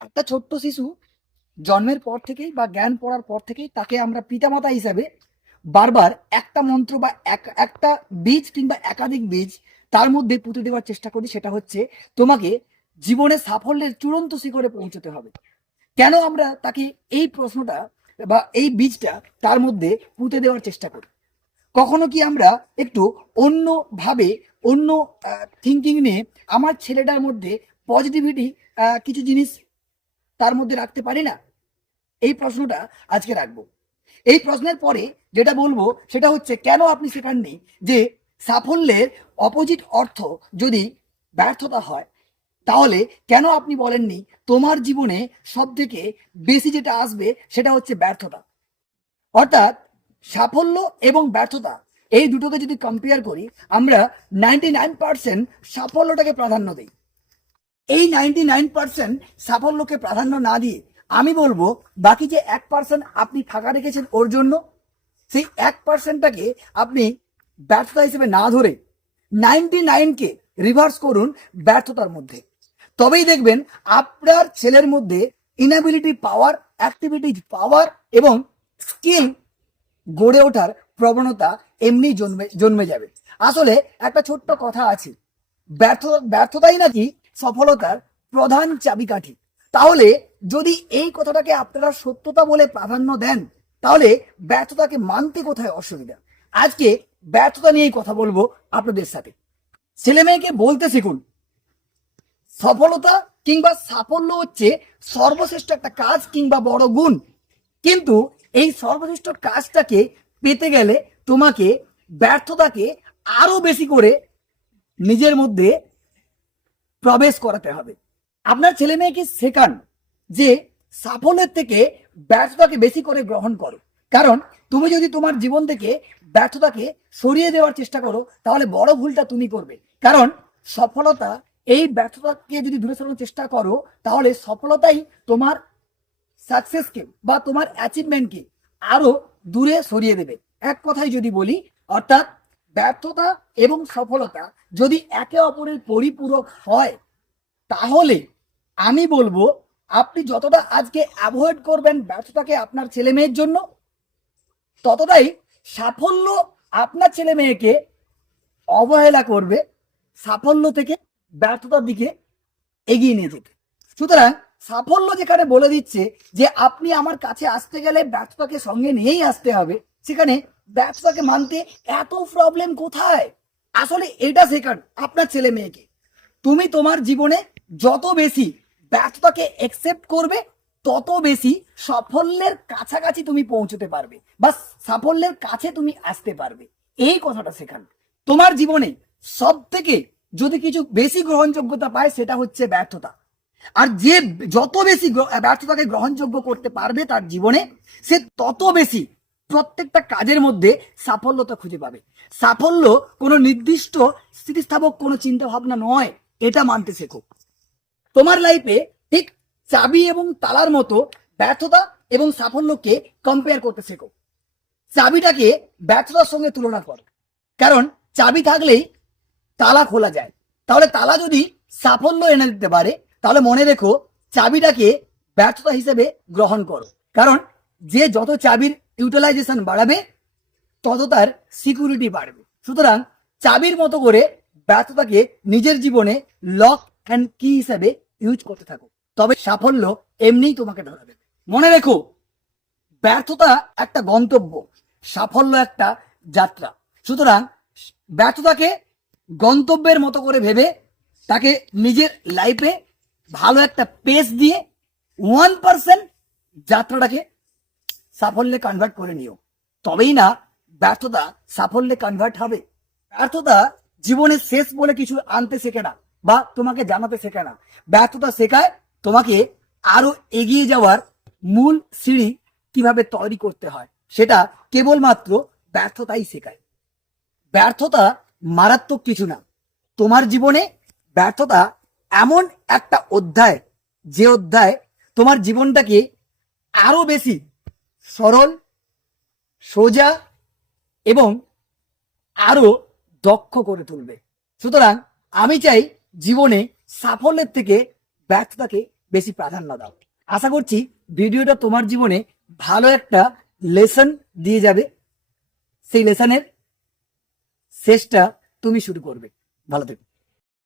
একটা ছোট্ট শিশু জন্মের পর থেকেই বা জ্ঞান পড়ার পর থেকেই তাকে আমরা পিতামাতা হিসাবে বারবার একটা মন্ত্র বা একটা বীজ কিংবা একাধিক বীজ তার মধ্যে পুঁতে দেওয়ার চেষ্টা করি। সেটা হচ্ছে, তোমাকে জীবনে সাফল্যের চূড়ান্ত শিখরে পৌঁছতে হবে। কেন আমরা তাকে এই প্রশ্নটা বা এই বীজটা তার মধ্যে পুঁতে দেওয়ার চেষ্টা করি? কখনো কি আমরা একটু অন্যভাবে, অন্য থিঙ্কিং নিয়ে আমার ছেলেটার মধ্যে পজিটিভিটি কিছু জিনিস তার মধ্যে রাখতে পারি না? এই প্রশ্নটা আজকে রাখবো। এই প্রশ্নের পরে যেটা বলবো সেটা হচ্ছে, কেন আপনি শেখাননি যে সাফল্যের অপোজিট অর্থ যদি ব্যর্থতা হয়, তাহলে কেন আপনি বলেননি তোমার জীবনে সব থেকে বেশি যেটা আসবে সেটা হচ্ছে ব্যর্থতা? অর্থাৎ সাফল্য এবং ব্যর্থতা এই দুটোকে যদি কম্পেয়ার করি, আমরা 99% সাফল্যটাকে প্রাধান্য দিই। এই 99% সাফল্যকে প্রাধান্য না দিয়ে আমি বলবো, বাকি যে 1% আপনি ফাঁকা রেখেছেন ওর জন্য, সেই 1%টাকে আপনি ব্যর্থতা হিসেবে না ধরে 99কে রিভার্স করুন ব্যর্থতার মধ্যে। তবেই দেখবেন আপনার ছেলের মধ্যে ইনাবিলিটি পাওয়ার, অ্যাক্টিভিটি পাওয়ার এবং স্কিল গড়ে ওঠার প্রবণতা এমনি জন্মে যাবে। আসলে একটা ছোট্ট কথা আছে, ব্যর্থতাই নাকি সফলতার প্রধান চাবিকাঠি। তাহলে যদি এই কথাটাকে আপনারা সত্যতা বলে প্রাধান্য দেন, তাহলে ব্যর্থতাকে মানতে কোথায় অসুবিধা? আজকে ব্যর্থতা নিয়েই কথা বলবো আপনাদের সাথে। ছেলে মেয়েকে বলতে শিখুন, সফলতা কিংবা সাফল্য হচ্ছে সর্বশ্রেষ্ঠ একটা কাজ কিংবা বড় গুণ। কিন্তু এই সর্বশ্রেষ্ঠ কাজটাকে পেতে গেলে তোমাকে ব্যর্থতাকে আরো বেশি করে নিজের মধ্যে প্রবেশ করাতে হবে। আপনার ছেলে মেয়েকে শেখান যে সাফল্যের থেকে ব্যর্থতাকে বেশি করে গ্রহণ করো। কারণ তুমি যদি তোমার জীবন থেকে ব্যর্থতাকে সরিয়ে দেওয়ার চেষ্টা করো, তাহলে বড় ভুলটা তুমি করবে। কারণ সফলতা এই ব্যর্থতাকে যদি দূরে সরানোর চেষ্টা করো, তাহলে সফলতাই তোমার সাকসেসকে বা তোমার অ্যাচিভমেন্টকে আরো দূরে সরিয়ে দেবে। এক কথায় যদি বলি, অর্থাৎ ব্যর্থতা এবং সফলতা যদি একে অপরের পরিপূরক হয়, তাহলে আমি বলবো আপনি যতটা আজকে অ্যাভয়েড করবেন ব্যর্থতাকে আপনার ছেলে মেয়ের জন্য, ততটাই সাফল্য আপনার ছেলে মেয়েকে অবহেলা করবে সাফল্য থেকে ব্যর্থতার দিকে এগিয়ে নিয়ে যেতে। সুতরাং সাফল্য যেখানে বলে দিচ্ছে যে আপনি আমার কাছে আসতে গেলে ব্যর্থতাকে সঙ্গে নিয়েই আসতে হবে, সেখানে ব্যর্থতাকে মানতে এত প্রবলেম কোথায়? আসলে এটা শেখান আপনার ছেলে মেয়েকে। তুমি তোমার জীবনে যত বেশি ব্যর্থতাকে একসেপ্ট করবে, তত বেশি সাফল্যের কাছাকাছি তুমি পৌঁছতে পারবে বা সাফল্যের কাছে তুমি আসতে পারবে। এই কথাটা শেখান। তোমার জীবনে সব থেকে যদি কিছু বেশি গ্রহণযোগ্যতা পায়, সেটা হচ্ছে ব্যর্থতা। আর যে যত বেশি ব্যর্থতাকে গ্রহণযোগ্য করতে পারবে তার জীবনে, সে তত বেশি প্রত্যেকটা কাজের মধ্যে সাফল্যতা খুঁজে পাবে। সাফল্য কোনো নির্দিষ্ট স্থিতিস্থাপক কোনো চিন্তা ভাবনা নয়, এটা মানতে শেখো। তোমার লাইফে ঠিক চাবি এবং তালার মতো ব্যর্থতা এবং সাফল্যকে কম্পেয়ার করতে শেখো। চাবিটাকে ব্যর্থতার সঙ্গে তুলনা করো, কারণ চাবি থাকলেই তালা খোলা যায়। তাহলে তালা যদি সাফল্য এনে দিতে পারে, তাহলে মনে রেখো চাবিটাকে ব্যর্থতা হিসেবে গ্রহণ করো। কারণ যে যত চাবির ইউটিলাইজেশন বাড়াবে, তত তার সিকিউরিটি বাড়বে। সুতরাং চাবির মতো করে ব্যর্থতাকে নিজের জীবনে লক অ্যান্ড কি হিসেবে ইউজ করতে থাকো, তবে সাফল্য এমনিই তোমাকে ধরা দেবে। মনে রেখো, ব্যর্থতা একটা গন্তব্য, সাফল্য একটা যাত্রা। সুতরাং ব্যর্থতাকে গন্তব্যের মতো করে ভেবে তাকে নিজের লাইফে ভালো একটা পেস দিয়ে 1% যাত্রাটাকে সাফল্যে কনভার্ট করে নিও। তবেই না ব্যর্থতা সাফল্যে কনভার্ট হবে। ব্যর্থতা জীবনে শেষ বলে কিছু আনতে শেখে না বা তোমাকে জানাতে শেখে না। ব্যর্থতা শেখায় তোমাকে আরো এগিয়ে যাওয়ার মূল সিঁড়ি কিভাবে তৈরি করতে হয়, সেটা কেবলমাত্র ব্যর্থতাই শেখায়। ব্যর্থতা মারাত্মক কিছু না। তোমার জীবনে ব্যর্থতা এমন একটা অধ্যায়, যে অধ্যায় তোমার জীবনটাকে আরো বেশি সরল, সোজা এবং আরো দক্ষ করে তুলবে। সুতরাং আমি চাই জীবনে সাফল্যের থেকে ব্যর্থতাকে বেশি প্রাধান্য দাও। আশা করছি ভিডিওটা তোমার জীবনে ভালো একটা লেসন দিয়ে যাবে। সেই লেসনের শেষটা তুমি শুরু করবে। ভালো থেকো।